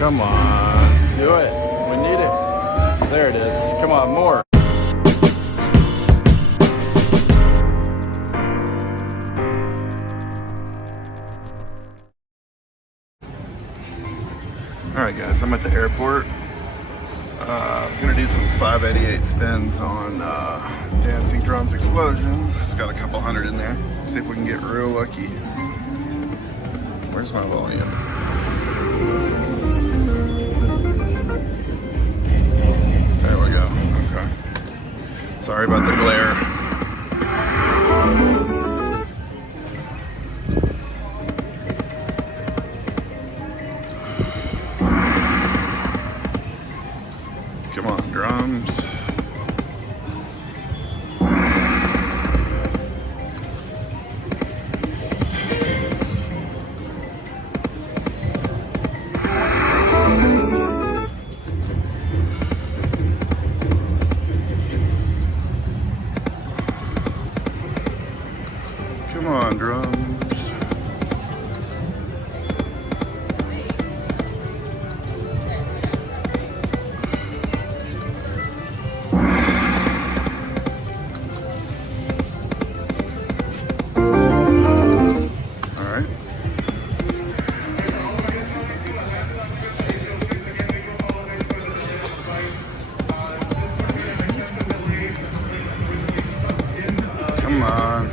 Come on, do it. We need it. There it is. Come on, more. Alright guys, I'm at the airport. I'm gonna do some 588 spins on Dancing Drums Explosion. It's got a couple hundred in there. See if we can get real lucky. Where's my volume? There we go. Okay. Sorry about the glare. Come on, drums. Come on, drums. Come on.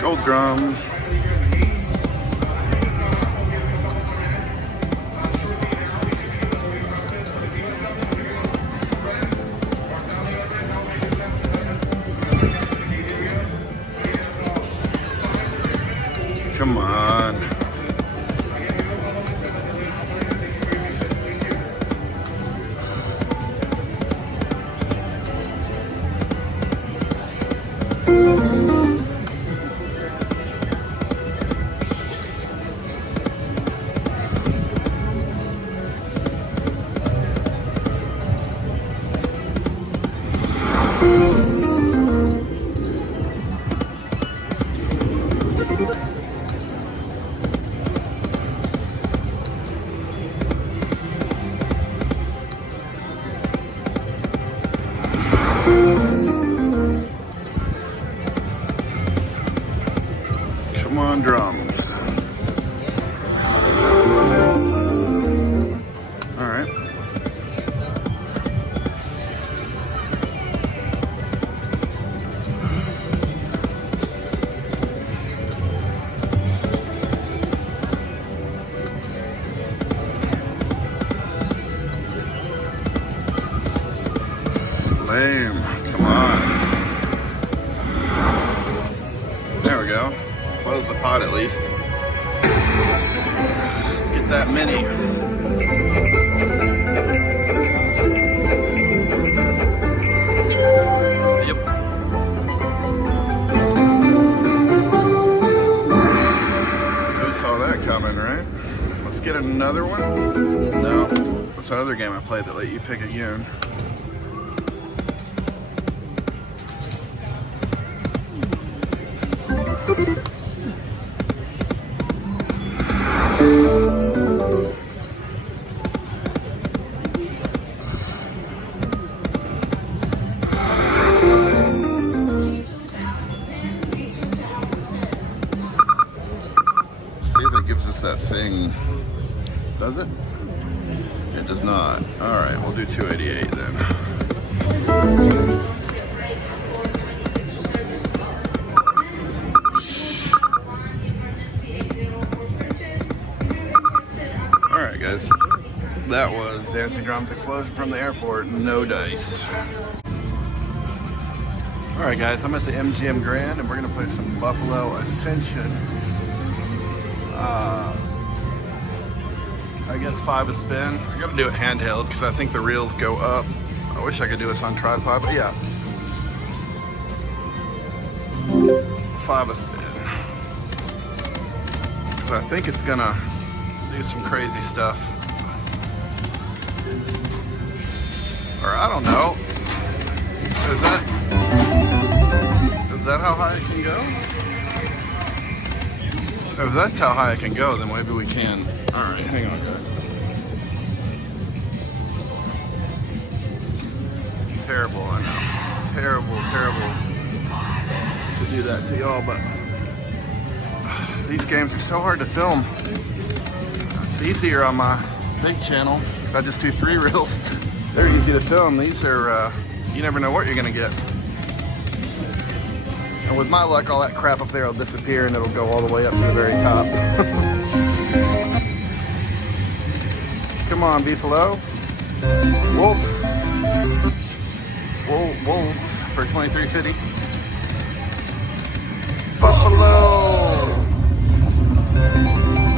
Gold drum. Come on. Come on, drums. All right. Lame. Come on. There we go. Close the pot at least. Let's get that mini. Yep. Who saw that coming, right? Let's get another one. No. What's that other game I played that let you pick again? See if it gives us that thing. Does it? It does not. Alright, we'll do 288 then. Alright guys, that was Dancing Drums Explosion from the airport, no dice. Alright guys, I'm at the MGM Grand and we're going to play some Buffalo Ascension. I guess 5 a spin. I got to do it handheld because I think the reels go up. I wish I could do this on tripod, but yeah. 5 a spin. So I think it's going to do some crazy stuff. Or I don't know. Is that how high it can go? If that's how high I can go, then maybe we can. All right, hang on, guys. Terrible, I know. Terrible, terrible to do that to y'all, but these games are so hard to film. It's easier on my big channel because I just do 3 reels. They're easy to film. These are, you never know what you're gonna get. And with my luck, all that crap up there will disappear and it'll go all the way up to the very top. Come on, Beefalo. Wolves. Wolves for $23.50. Buffalo.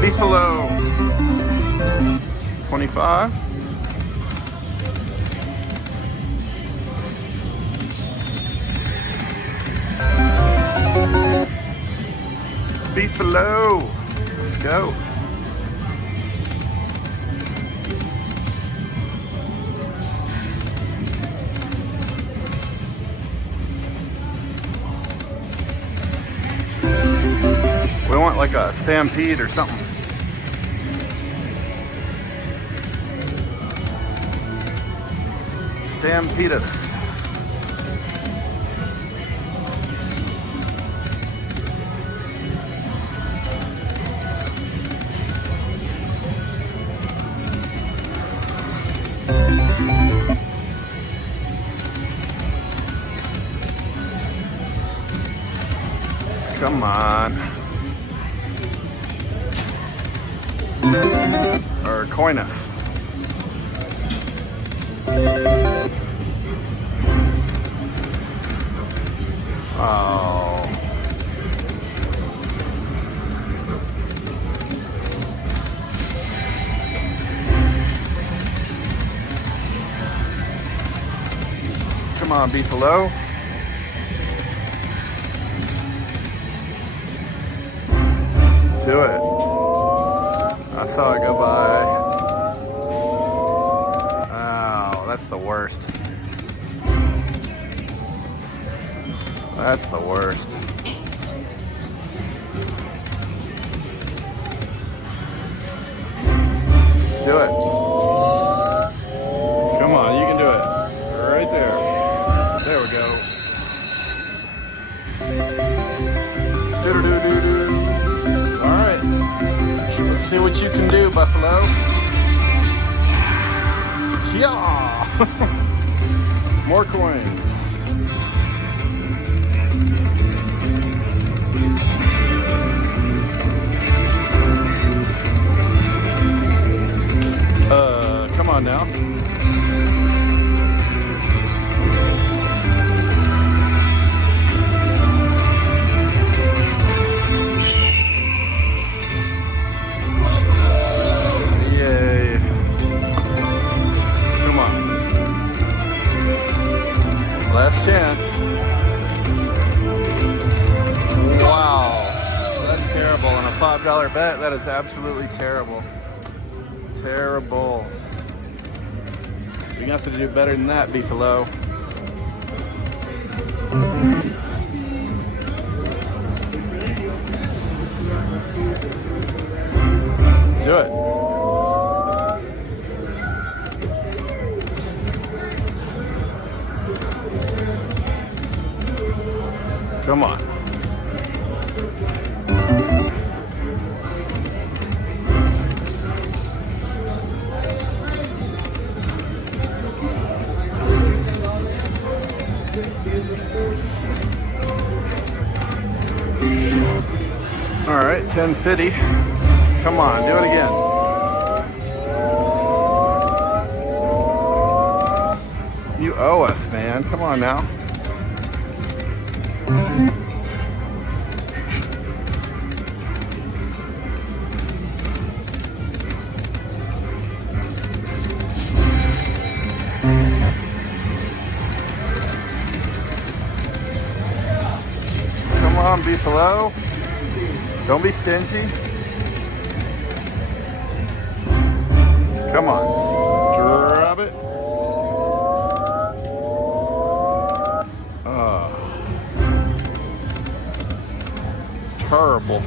Beefalo. 25. Beefalo. Let's go. We want like a stampede or something. Stampede us. Come on. Or coinus. Oh. Come on, Beefalo. Do it. I saw it go by. Oh, that's the worst. That's the worst. Do it. Come on, you can do it. Right there. There we go. Do-do-do-do-do. All right. Let's see what you can do, Buffalo. Yeah. More coins. Come on now. Yay. Come on. Last chance. Wow. That's terrible. On a $5 bet, that is absolutely terrible. Terrible. You're gonna have to do better than that, Beefalo. Do it. Come on. All right, 10.50. Come on, do it again. You owe us, man. Come on now. Come on, Beefalo. Don't be stingy. Come on. Drop it. Oh. Terrible.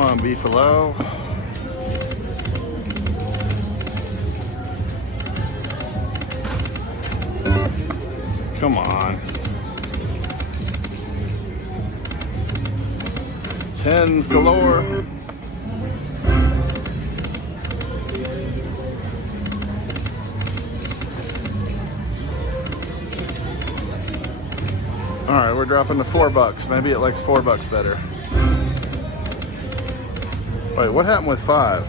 on, beefalo. Come on. 10s galore. All right, we're dropping to $4. Maybe it likes $4 better. Wait, what happened with 5?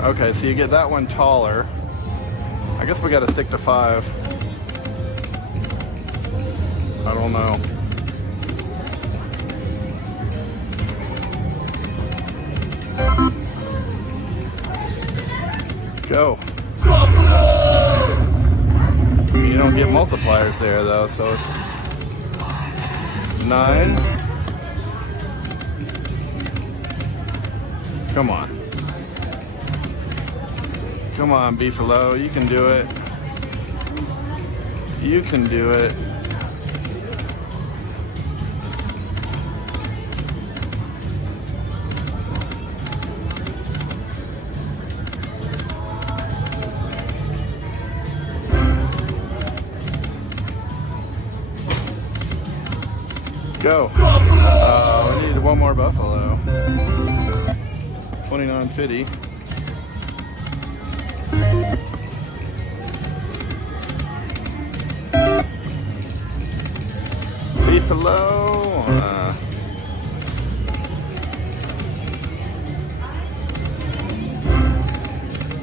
Okay, so you get that one taller. I guess we got to stick to 5. I don't know. Go. You don't get multipliers there though, so it's 9. Come on. Come on, beefalo, you can do it. You can do it. Go. We needed one more buffalo. 29.50. Beefalo.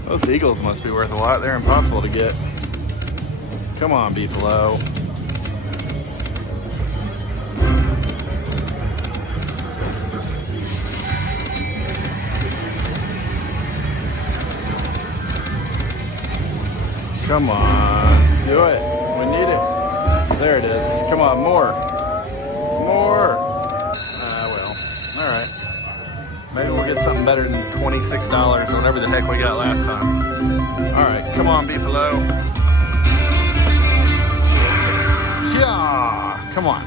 Those eagles must be worth a lot. They're impossible to get. Come on, beefalo. Come on, do it. We need it. There it is. Come on, more. More. Well, all right. Maybe we'll get something better than $26 or whatever the heck we got last time. All right, come on, beefalo. Yeah, come on.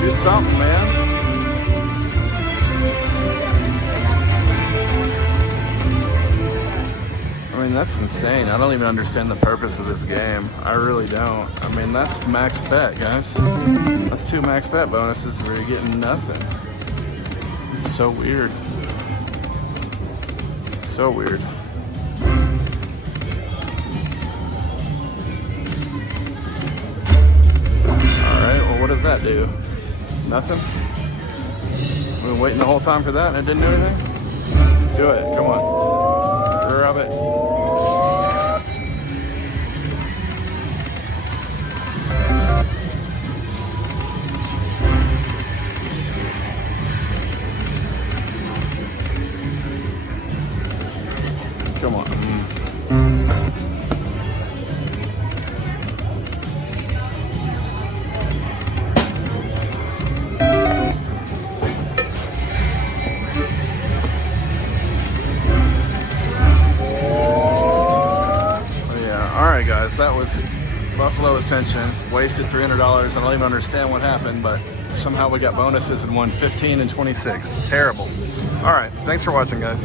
Do something, man. I mean, that's insane. I don't even understand the purpose of this game. I really don't. I mean, that's max bet, guys. That's 2 max bet bonuses where you're getting nothing. It's so weird. So weird. What does that do? Nothing? We've been waiting the whole time for that and it didn't do anything? Do it, come on. Grab it. Come on. Alright guys, that was Buffalo Ascensions. Wasted $300. I don't even understand what happened, but somehow we got bonuses and won 15 and 26. Terrible. Alright, thanks for watching guys.